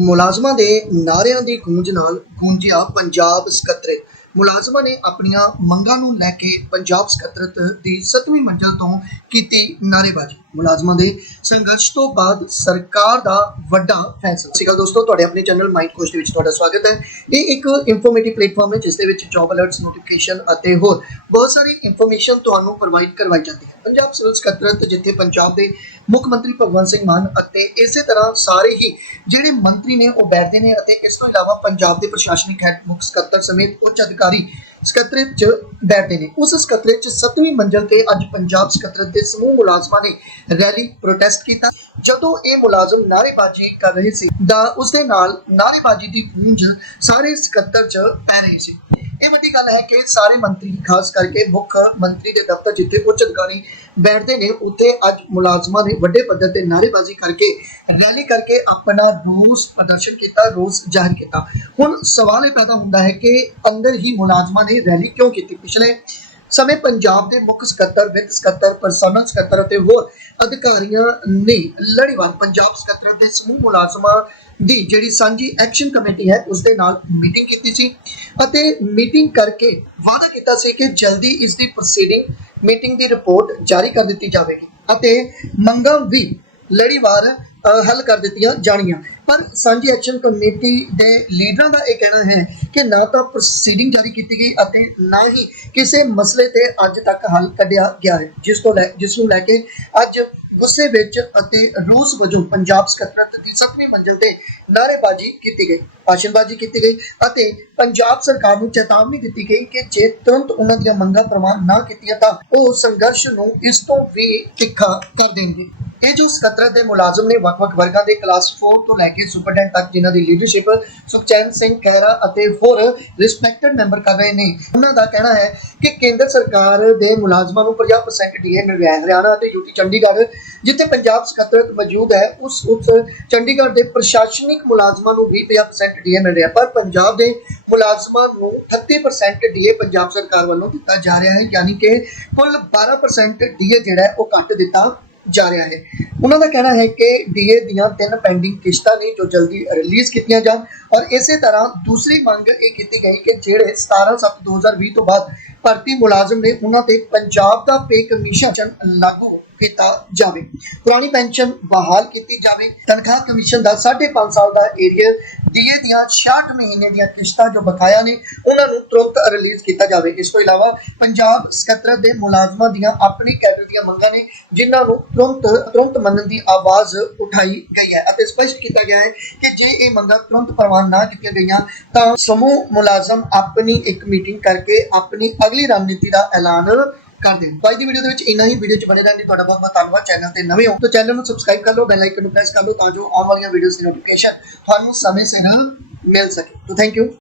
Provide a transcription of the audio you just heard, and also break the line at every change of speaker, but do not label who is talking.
ਮੁਲਾਜ਼ਮਾਂ ਦੇ ਨਾਅਰਿਆਂ ਦੀ ਗੂੰਜ ਨਾਲ ਗੂੰਜਿਆ ਪੰਜਾਬ ਸਕੱਤਰੇਤ ਮੁਲਾਜ਼ਮਾਂ ਨੇ ਆਪਣੀਆਂ ਮੰਗਾਂ ਨੂੰ ਲੈ ਕੇ ਪੰਜਾਬ ਸਕੱਤਰੇਤ ਦੀ 7ਵੀਂ ਮੰਜ਼ਲ ਤੋਂ ਕੀਤੀ ਨਾਅਰੇਬਾਜ਼ੀ। ਮੁਲਾਜ਼ਮਾਂ ਦੇ ਸੰਘਰਸ਼ ਤੋਂ ਬਾਅਦ ਸਰਕਾਰ ਦਾ ਵੱਡਾ ਫੈਸਲਾ। ਸਿਕਲ ਦੋਸਤੋ, ਤੁਹਾਡੇ ਆਪਣੇ ਚੈਨਲ ਮਾਈਂਡ ਕੋਸ਼ ਦੇ ਵਿੱਚ ਤੁਹਾਡਾ ਸਵਾਗਤ ਹੈ। ਇਹ ਇੱਕ ਇਨਫੋਰਮੇਟਿਵ ਪਲੇਟਫਾਰਮ ਹੈ, ਜਿਸ ਦੇ ਵਿੱਚ ਜੌਬ ਅਲਰਟਸ ਨੋਟੀਫਿਕੇਸ਼ਨ ਅਤੇ ਹੋਰ ਬਹੁਤ ਸਾਰੀ ਇਨਫੋਰਮੇਸ਼ਨ ਤੁਹਾਨੂੰ ਪ੍ਰੋਵਾਈਡ ਕਰਵਾਈ ਜਾਂਦੀ ਹੈ। ਪੰਜਾਬ ਸਿਵਲ ਸਕੱਤਰੇਤ ਜਿੱਥੇ ਪੰਜਾਬ ਦੇ ਮੁੱਖ ਮੰਤਰੀ ਭਗਵੰਤ ਸਿੰਘ ਮਾਨ ਅਤੇ ਇਸੇ ਤਰ੍ਹਾਂ ਸਾਰੇ ਹੀ ਜਿਹੜੇ ਮੰਤਰੀ ਨੇ ਉਹ ਬੈਠਦੇ ਨੇ ਅਤੇ ਇਸ ਤੋਂ ਇਲਾਵਾ ਪੰਜਾਬ ਦੇ ਪ੍ਰਸ਼ਾਸਨਿਕ ਹੈੱਡ ਮੁੱਖ ਸਕੱਤਰ ਸਮੇਤ ਉੱਚ ਅਧਿਕਾਰੀ ਸਕੱਤਰੇਤ 'ਚ ਬੈਠਦੇ ਨੇ। ਉਸ ਸਕੱਤਰੇਤ 'ਚ 7ਵੀਂ ਮੰਜ਼ਲ ਤੇ ਅੱਜ ਪੰਜਾਬ ਸਕੱਤਰੇਤ ਦੇ ਸਮੂਹ ਮੁਲਾਜ਼ਮਾਂ ਨੇ ਰੈਲੀ ਪ੍ਰੋਟੈਸਟ ਕੀਤਾ। ਜਦੋਂ ਇਹ ਮੁਲਾਜ਼ਮ ਨਾਅਰੇਬਾਜ਼ੀ ਕਰ ਰਹੇ ਸੀ ਦਾ ਉਸ ਦੇ ਨਾਲ ਨਾਅਰੇਬਾਜ਼ੀ ਦੀ ਗੂੰਜ ਸਾਰੇ ਸਕੱਤਰ 'ਚ ਪੈ ਰਹੀ ਸੀ। ਇਹ ਵੱਡੀ ਗੱਲ ਹੈ ਕਿ ਸਾਰੇ ਮੰਤਰੀ, ਖਾਸ ਕਰਕੇ ਮੁੱਖ ਮੰਤਰੀ ਦੇ ਦਫ਼ਤਰ ਜਿੱਥੇ ਉੱਚ ਅਧਿਕਾਰੀ ਬੈਠਦੇ ਨੇ, ਉੱਥੇ ਅੱਜ ਮੁਲਾਜ਼ਮਾਂ ਨੇ ਵੱਡੇ ਪੱਧਰ ਤੇ ਨਾਅਰੇਬਾਜ਼ੀ ਕਰਕੇ, ਰੈਲੀ ਕਰਕੇ ਆਪਣਾ ਰੋਸ ਪ੍ਰਦਰਸ਼ਨ ਕੀਤਾ, ਰੋਸ ਜ਼ਾਹਿਰ ਕੀਤਾ। ਹੁਣ ਸਵਾਲ ਇਹ ਪੈਦਾ ਹੁੰਦਾ ਹੈ ਕਿ ਅੰਦਰ ਹੀ ਮੁਲਾਜ਼ਮਾਂ ਨੇ ਰੈਲੀ ਕਿਉਂ ਕੀਤੀ? ਪਿਛਲੇ ਸਮੇਂ ਪੰਜਾਬ ਦੇ ਮੁੱਖ ਸਕੱਤਰ, ਵਿੱਤ ਸਕੱਤਰ ਪਰਸਨਲ ਸਕੱਤਰ ਅਤੇ ਹੋਰ ਅਧਿਕਾਰੀਆਂ ਨੇ ਲੜੀਵਾਰ ਪੰਜਾਬ ਸਕੱਤਰ ਦੇ ਸਮੂਹ ਮੁਲਾਜ਼ਮਾਂ ਦੀ ਜਿਹੜੀ ਸਾਂਝੀ ਐਕਸ਼ਨ ਕਮੇਟੀ ਹੈ, ਉਸ ਦੇ ਨਾਲ ਮੀਟਿੰਗ ਕੀਤੀ ਸੀ ਅਤੇ ਮੀਟਿੰਗ ਕਰਕੇ ਵਾਅਦਾ ਕੀਤਾ ਸੀ ਕਿ ਜਲਦੀ ਇਸ ਦੀ ਪ੍ਰੋਸੀਡਿੰਗ ਮੀਟਿੰਗ ਦੀ ਰਿਪੋਰਟ ਜਾਰੀ ਕਰ ਦਿੱਤੀ ਜਾਵੇਗੀ ਅਤੇ ਮੰਗਾਂ ਵੀ ਲੜੀਵਾਰ ਹੱਲ ਕਰ ਦਿੱਤੀਆਂ ਜਾਣੀਆਂ ਪਰ ਸਾਂਝੀ ਐਕਸ਼ਨ ਕਮੇਟੀ ਦੇ ਲੀਡਰਾਂ ਦਾ ਇਹ ਕਹਿਣਾ ਹੈ ਕਿ ਨਾ ਤਾਂ ਪ੍ਰੋਸੀਡਿੰਗ ਜਾਰੀ ਕੀਤੀ ਗਈ ਅਤੇ ਨਾ ਹੀ ਕਿਸੇ ਮਸਲੇ ਤੇ ਅੱਜ ਤੱਕ ਹੱਲ ਕੱਢਿਆ ਗਿਆ ਹੈ, ਜਿਸ ਤੋਂ ਜਿਸ ਨੂੰ ਲੈ ਕੇ ਅੱਜ ਗੁੱਸੇ ਵਿੱਚ ਅਤੇ ਰੋਸ ਵਜੋਂ ਪੰਜਾਬ ਸਕੱਤਰਤ ਦੀ 7ਵੀਂ ਮੰਜ਼ਲ ਤੇ ਨਾਅਰੇਬਾਜ਼ੀ ਕੀਤੀ ਗਈ ਭਾਸ਼ਣਬਾਜ਼ੀ ਕੀਤੀ ਗਈ ਅਤੇ ਪੰਜਾਬ ਸਰਕਾਰ ਨੂੰ ਚੇਤਾਵਨੀ ਦਿੱਤੀ ਗਈ ਕਿ ਜੇ ਤੁਰੰਤ ਉਹਨਾਂ ਦੀਆਂ ਮੰਗਾਂ ਪ੍ਰਵਾਨ ਨਾ ਕੀਤੀਆਂ ਤਾਂ ਉਹ ਸੰਘਰਸ਼ ਨੂੰ ਇਸ ਤੋਂ ਵੀ ਤਿੱਖਾ ਕਰ ਦੇਣਗੇ। ਇਹ ਜੋ ਸਕੱਤਰਤ ਦੇ ਮੁਲਾਜ਼ਮ ਨੇ ਵੱਖ-ਵੱਖ ਵਰਗਾਂ ਦੇ ਕਲਾਸ 4 ਤੋਂ ਲੈ ਕੇ ਸੁਪਰਡੈਂਟ ਤੱਕ ਜਿਨ੍ਹਾਂ ਦੀ ਲੀਡਰਸ਼ਿਪ ਸੁਖਚੈਨ ਸਿੰਘ ਖਹਿਰਾ ਅਤੇ ਹੋਰ ਰਿਸਪੈਕਟਡ ਮੈਂਬਰ ਕਰ ਰਹੇ ਨੇ। ਉਹਨਾਂ ਦਾ ਕਹਿਣਾ ਹੈ ਕਿ ਕੇਂਦਰ ਸਰਕਾਰ ਦੇ ਮੁਲਾਜ਼ਮਾਂ ਨੂੰ 50% ਡੀਏ ਮਿਲ ਰਿਹਾ ਹੈ। ਹਰਿਆਣਾ ਅਤੇ ਯੂਟੀ ਚੰਡੀਗੜ੍ਹ, ਜਿੱਥੇ ਪੰਜਾਬ ਸਕੱਤਰਤ ਮੌਜੂਦ ਹੈ, ਉਸ ਉਸ ਚੰਡੀਗੜ੍ਹ ਦੇ ਪ੍ਰਸ਼ਾਸਨਿਕ ਮੁਲਾਜ਼ਮਾਂ ਨੂੰ ਵੀ 50% ਡੀਏ ਮਿਲ ਰਿਹਾ ਪਰ ਪੰਜਾਬ ਦੇ ਮੁਲਾਜ਼ਮਾਂ ਨੂੰ 38% ਡੀਏ ਪੰਜਾਬ ਸਰਕਾਰ ਵੱਲੋਂ ਦਿੱਤਾ ਜਾ ਰਿਹਾ ਹੈ। ਯਾਨੀ ਕਿ ਕੁੱਲ 12% ਡੀਏ ਜਿਹੜਾ ਹੈ, ਉਹ ਕੱਟ ਦਿੱਤਾ ਜਾ ਰਿਹਾ ਹੈ। ਉਹਨਾਂ ਦਾ ਕਹਿਣਾ ਹੈ ਕਿ ਡੀਏ ਦੀਆਂ ਤਿੰਨ ਪੈਂਡਿੰਗ ਕਿਸ਼ਤਾਂ ਨੇ ਜੋ ਜਲਦੀ ਰਿਲੀਜ਼ ਕੀਤੀਆਂ ਜਾਣ ਔਰ ਇਸੇ ਤਰ੍ਹਾਂ ਦੂਸਰੀ ਮੰਗ ਇਹ ਕੀਤੀ ਗਈ ਕਿ ਜਿਹੜੇ 17/7/2020 ਤੋਂ ਬਾਅਦ ਭਰਤੀ ਮੁਲਾਜ਼ਮ ਨੇ ਉਹਨਾਂ ਤੇ ਪੰਜਾਬ ਦਾ ਪੇ ਕਮਿਸ਼ਨ ਲਾਗੂ ਕੀਤਾ ਜਾਵੇ। ਪੁਰਾਣੀ ਪੈਨਸ਼ਨ ਬਹਾਲ ਕੀਤੀ ਜਾਵੇ। ਤਨਖਾਹ ਕਮਿਸ਼ਨ ਦਾ 5.5 ਸਾਲ ਦਾ ਏਰੀਅਰ ਡੀਏ ਦੀਆਂ 66 ਮਹੀਨੇ ਦੀਆਂ ਕਿਸ਼ਤਾਂ ਜੋ ਬਕਾਇਆ ਨੇ, ਉਹਨਾਂ ਨੂੰ ਤੁਰੰਤ ਰਿਲੀਜ਼ ਕੀਤਾ ਜਾਵੇ। ਇਸ ਤੋਂ ਇਲਾਵਾ ਪੰਜਾਬ ਸਕੱਤਰ ਦੇ ਮੁਲਾਜ਼ਮਾਂ ਦੀਆਂ ਆਪਣੀ ਕੈਡਰ ਦੀਆਂ ਮੰਗਾਂ ਨੇ, ਜਿਨ੍ਹਾਂ ਨੂੰ ਤੁਰੰਤ ਤੁਰੰਤ ਮੰਨਣ ਦੀ ਆਵਾਜ਼ ਉਠਾਈ ਗਈ ਹੈ ਅਤੇ ਸਪਸ਼ਟ ਕੀਤਾ ਗਿਆ ਹੈ ਕਿ ਜੇ ਇਹ ਮੰਗਾਂ ਤੁਰੰਤ ਪ੍ਰਵਾਨ ਨਾ ਕੀਤੀਆਂ ਗਈਆਂ, ਤਾਂ ਸਮੂਹ ਮੁਲਾਜ਼ਮ ਆਪਣੀ ਇੱਕ ਮੀਟਿੰਗ ਕਰਕੇ ਆਪਣੀ ਅਗਲੀ ਰਣਨੀਤੀ ਦਾ ਐਲਾਨ ਕਰ ਦਿਓ ਅੱਜ ਦੀ ਵੀਡੀਓ ਦੇ ਵਿੱਚ ਇੰਨਾ ਹੀ। ਵੀਡੀਓ ਚ ਬਣੇ ਰਹਿਣ ਲਈ ਤੁਹਾਡਾ ਬਹੁਤ ਬਹੁਤ ਧੰਨਵਾਦ। ਚੈਨਲ ਤੇ ਨਵੇਂ ਹੋ ਤਾਂ ਚੈਨਲ ਨੂੰ ਸਬਸਕ੍ਰਾਈਬ ਕਰ ਲਓ ਬੈਲ ਆਈਕਨ ਨੂੰ ਪ੍ਰੈਸ ਕਰ ਲਓ ਤਾਂ ਜੋ ਆਉਣ ਵਾਲੀਆਂ ਵੀਡੀਓਜ਼ ਦੀ ਨੋਟੀਫਿਕੇਸ਼ਨ ਤੁਹਾਨੂੰ ਸਮੇਂ ਸਿਰ ਮਿਲ ਸਕੇ। ਤਾਂ ਥੈਂਕ ਯੂ